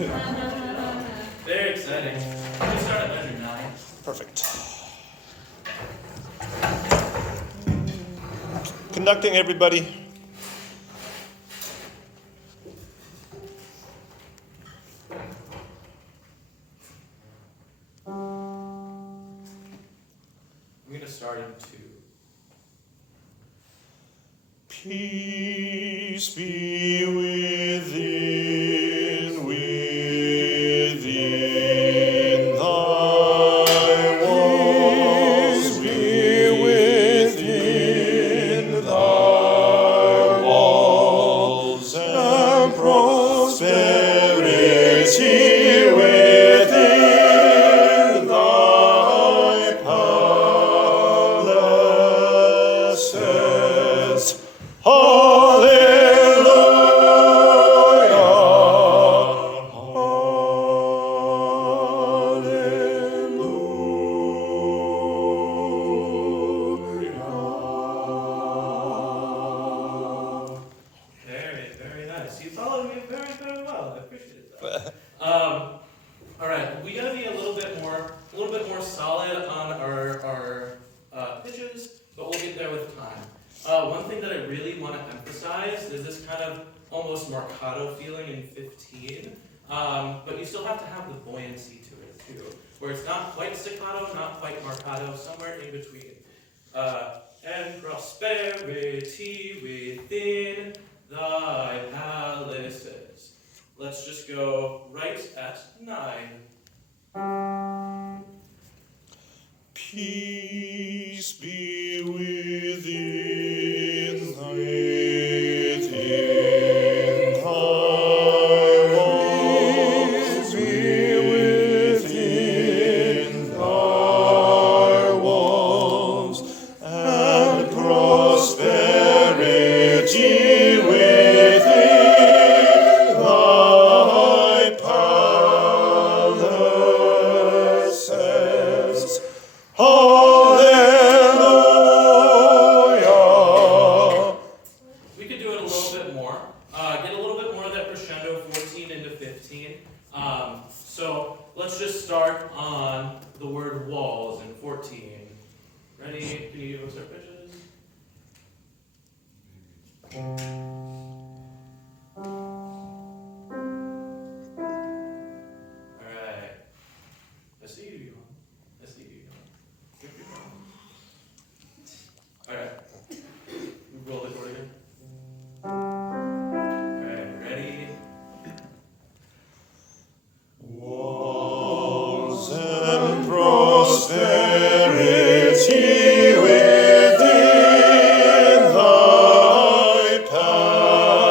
Very exciting. We start at measure 9. Perfect. Conducting, everybody. I'm going to start in 2. Peace be within, within thy walls, be within thy walls, and prosperity within thy palaces. Very, very nice. You followed me very, very well. I appreciate that. All right, we gotta be a little bit more solid on our pitches, but we'll get there with time. One thing that I really want to emphasize is this kind of almost marcato feeling in 15, but you still have to have the buoyancy to it too, where it's not quite staccato, not quite marcato, somewhere in between. And prosperity within thy palaces. Let's just go right at 9. Peace be within thy walls, be within thy walls, and prosperity within thy palaces. Hallelujah. We could do it a little bit more. Get a little bit more of that crescendo 14 into 15. So let's just start on the word walls in 14. Ready? Can you give us our pitches? Alright. I see you, Johan. I see you, Johan. Keep it going. Alright. Roll the chord again. Alright, ready? Walls and prosperity within thy palaces.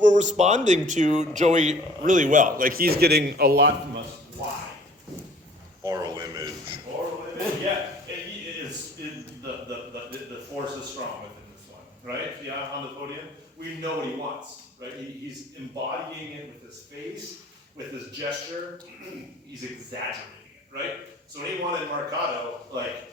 We're responding to Joey really well. Like he's getting a lot from us. Why? Oral image. Oral image, yeah. The force is strong within this one, right? Yeah, on the podium, we know what he wants, right? He's embodying it with his face, with his gesture. He's exaggerating it, right? So when he wanted Marcato, like,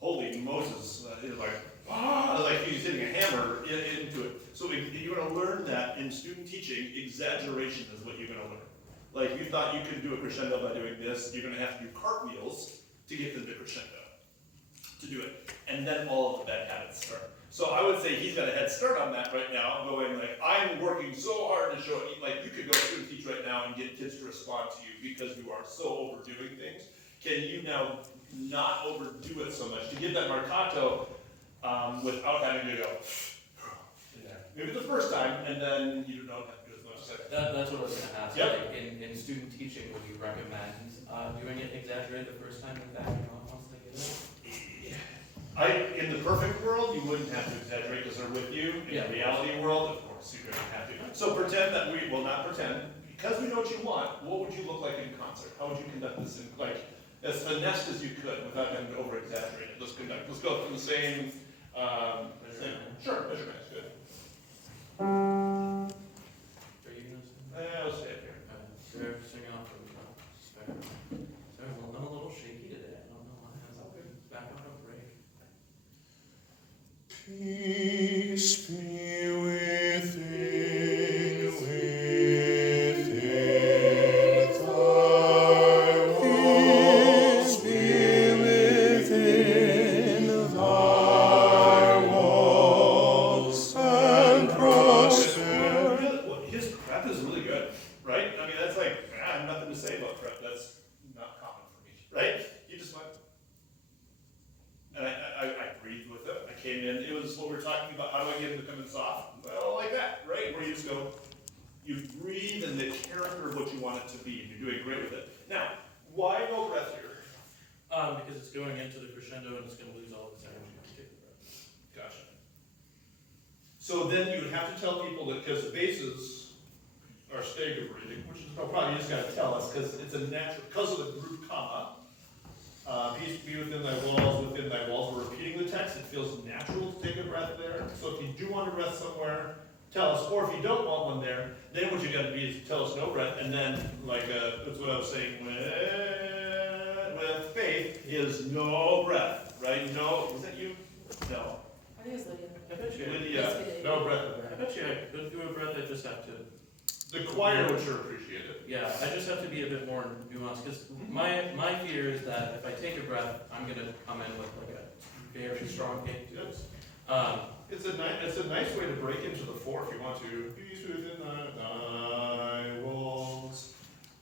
holy Moses, it was like, like he's hitting a hammer into it. So you're going to learn that in student teaching, exaggeration is what you're going to learn. Like you thought you could do a crescendo by doing this, you're going to have to do cartwheels to get them to crescendo, to do it. And then all of the bad habits start. So I would say he's got a head start on that right now, going like, I'm working so hard to show it. Like you could go student teach right now and get kids to respond to you because you are so overdoing things. Can you now not overdo it so much to get that marcato without having to go in there? Maybe the first time, and then you don't have to do as much second. That's what I was going to ask. Yep. Like in student teaching, would you recommend doing it exaggerate the first time with that? Once they get it? In the perfect world, you wouldn't have to exaggerate because they're with you. In the reality world, of course, you're going to have to. So pretend that not pretend, because we know what you want, what would you look like in concert? How would you conduct this in, like, as finessed as you could without having to over-exaggerate it? Let's go through the same Sure, measure nice, good. Are you gonna sing? Let's stay up here. They're singing off from the top. Sorry, well, I'm a little shaky today. I don't know why. I was back on a break. Peace be within thy walls. Peace be within thy walls, and prosper. His prep is really good, right? I mean, that's like, I have nothing to say about prep. That's not common for me, right? You just went, and I breathed with it. I came in. It was what we were talking about. How do I get him to come in soft? Well, like that, right? Where you just go, you breathe in the character of what you want it to be, and you're doing great with it. Now, why no breath here? Because it's going into the crescendo and it's going to lose all of its energy when you take the breath. Gotcha. So then you would have to tell people that, because the basses are stagger breathing, which is no problem, you just gotta tell us, because it's a natural, because of the group comma. Peace be within thy walls, we're repeating the text, it feels natural to take a breath there. So if you do want a breath somewhere, tell us, or if you don't want one there, then what you gotta be is tell us no breath, and then, like, that's what I was saying, with faith is no breath, right? No, is that you? No. I think it's Lydia. I bet you. Lydia, no breath in I there. bet you I could do a breath. I just have to. The choir would sure appreciate it. Yeah, I just have to be a bit more nuanced because my fear is that if I take a breath, I'm gonna come in with like a very strong kick. Yes. It's It's a nice way to break into the four if you want to. Peace within thy walls,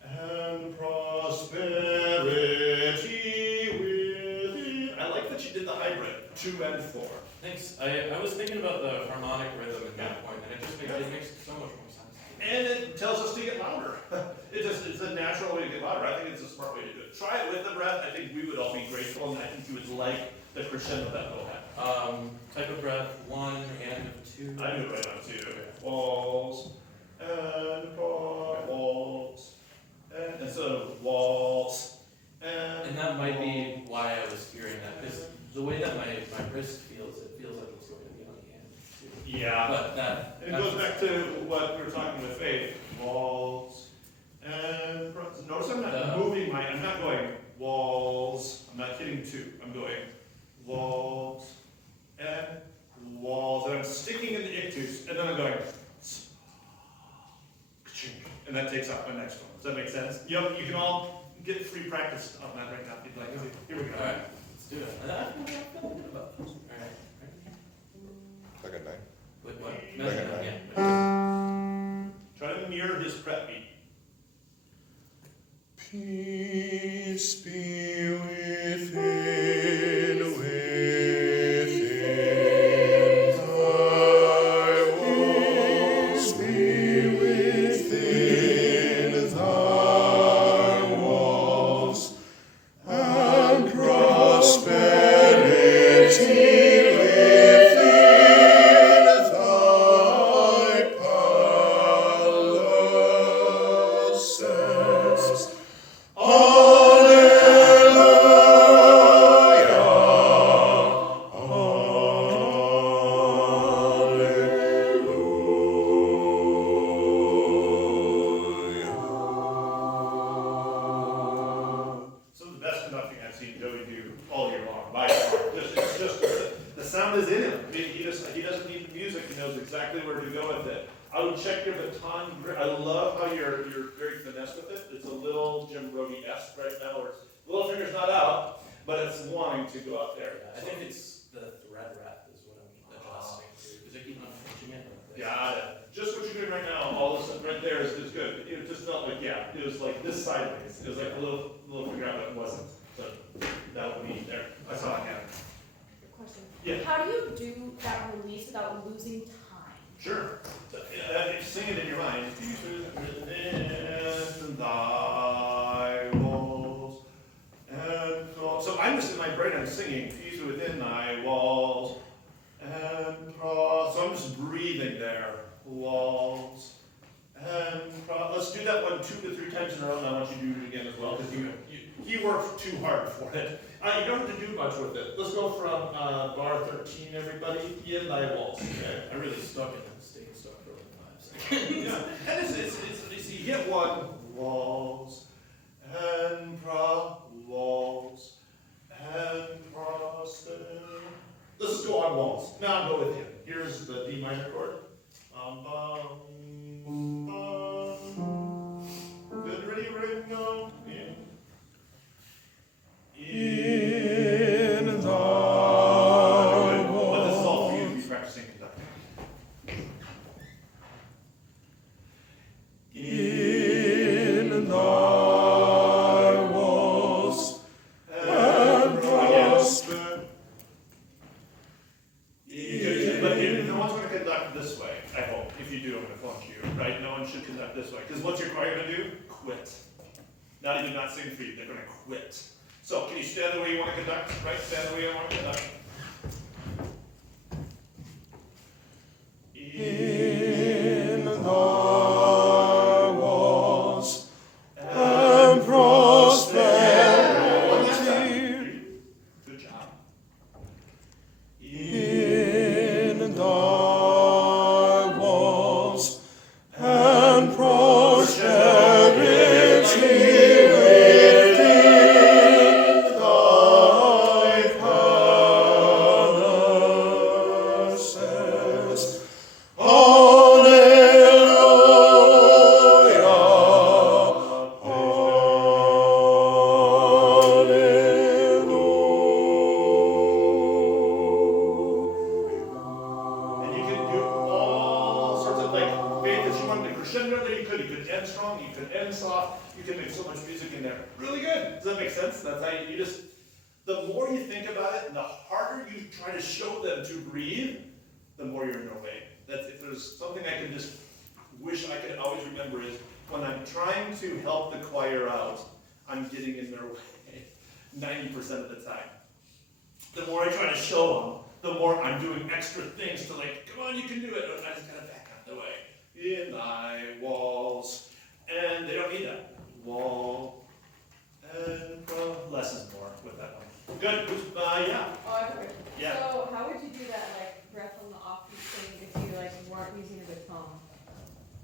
and prosperity within. I like that you did the hybrid, 2 and 4. Thanks. I was thinking about the harmonic rhythm at that point, and it makes so much more sense. And it tells us to get louder. It's a natural way to get louder. I think it's a smart way to do it. Try it with the breath. I think we would all be grateful, and I think you would like the crescendo that will happen. Type of breath, 1 and 2. I do it right on 2. Walls and walls and instead of walls And that might be why I was hearing that, because the way that my wrist feels, it feels like it's going to be on the end too. Yeah. But that. And it goes back to what we were talking with Faith. Walls and notice I'm not moving I'm not going walls. I'm not hitting 2. I'm going walls and walls. And I'm sticking in the ictus, and then I'm going and that takes off my next one. Does that make sense? Yep, you can all get free practice on that right now if you'd like. Here we go. Alright, let's do it. I feel good about this. Alright. Like a 9. Wait, what? Like a Yeah. Try to mirror his prep beat. Peace be within thy walls, be within thy walls, and prosperity within thy palaces. Some of the best conducting I've seen Joey do all year long, by far. It's just the sound is in him. He doesn't need the music. He knows exactly where to go with it. I would check your baton grip. I love how you're very finesse with it. It's a little Jim Rohde-esque right now, where the little finger's not out, but it's wanting to go out there. I think it's the thread wrap is what I'm adjusting to, because I keep on pinching it. Got it. Just what you're doing right now, all this right there is good. It just felt like, it was like this sideways. It was like a little figure out what it wasn't. So that would be there. That's all I have. Question. Yeah. How do you do that release without losing time? Sure. So, sing it in your mind. Peace within thy walls. And so I'm just in my brain, I'm singing, peace within thy walls. And so I'm just breathing there. Walls. And let's do that one 2 to 3 times in a row, and I want you to do it again as well, because He worked too hard for it. You don't have to do much with it. Let's go from bar 13, everybody. In thy walls. Okay. I really stuck in that staying stuck for like 5 seconds. Yeah. And it's you hit one walls and walls and prosper. Let's just go on walls. Now I'll go with you. Here's the D minor chord. Bum, bum, bum. Good, ready, go. In thy But this is all for you to be practicing conducting. in thy walls and prosper. But no one's going to conduct this way, I hope. If you do, I'm going to flunk you, right? No one should conduct this way. Because what's your choir going to do? Quit. Not even not sing for you, they're going to quit. So, can you stand the way you want to conduct? Right? Stand the way you want to conduct. In thy walls and prosperity. Good job. In thy walls and prosperity within thy palaces. And you can do all sorts of like faith that you wanted to crescendo there. You could end strong, you could end soft, you can make so much music in there. Really good. Does that make sense? That's how you just, the more you think about it and the harder you try to show them to breathe, the more you're in their way. That's, if there's something I could just wish I could always remember is when I'm trying to help the choir out, I'm getting in their way 90% of the time. The more I try to show them, the more I'm doing extra things to like, come on, you can do it. I just gotta back out the way. In thy walls. And they don't need that. Wall. And less is more with that one. Good. Yeah. Oh, I have a question. Yeah. So how would you do that, like, breath on the offbeat thing if you, like, weren't using the baton?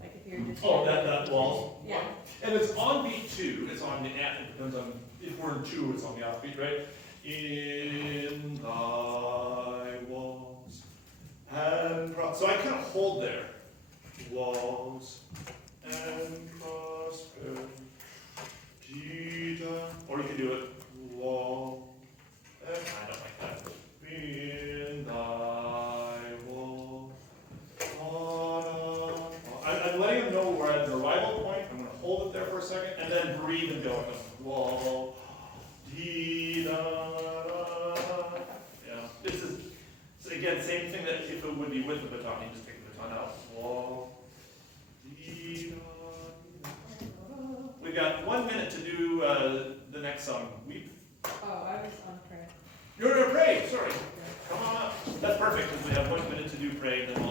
Like, if you're just. Oh, that wall. Yeah. And it's on beat 2. It's on the it depends on if we're in 2, it's on the offbeat, right? In thy walls and so I kind of hold there. Walls and prosperity. Or you can do it. Wall and I don't like that. In thy wall. I'm letting them know we're at the arrival point. I'm going to hold it there for a second and then breathe and go. Wall. Yeah, this is, so again, same thing that if it would be with the baton, you just take the baton out. We've got 1 minute to do the next song. Oh, I was on prayer. You're going to pray, sorry. Come on up. That's perfect, because we have 1 minute to do pray, and then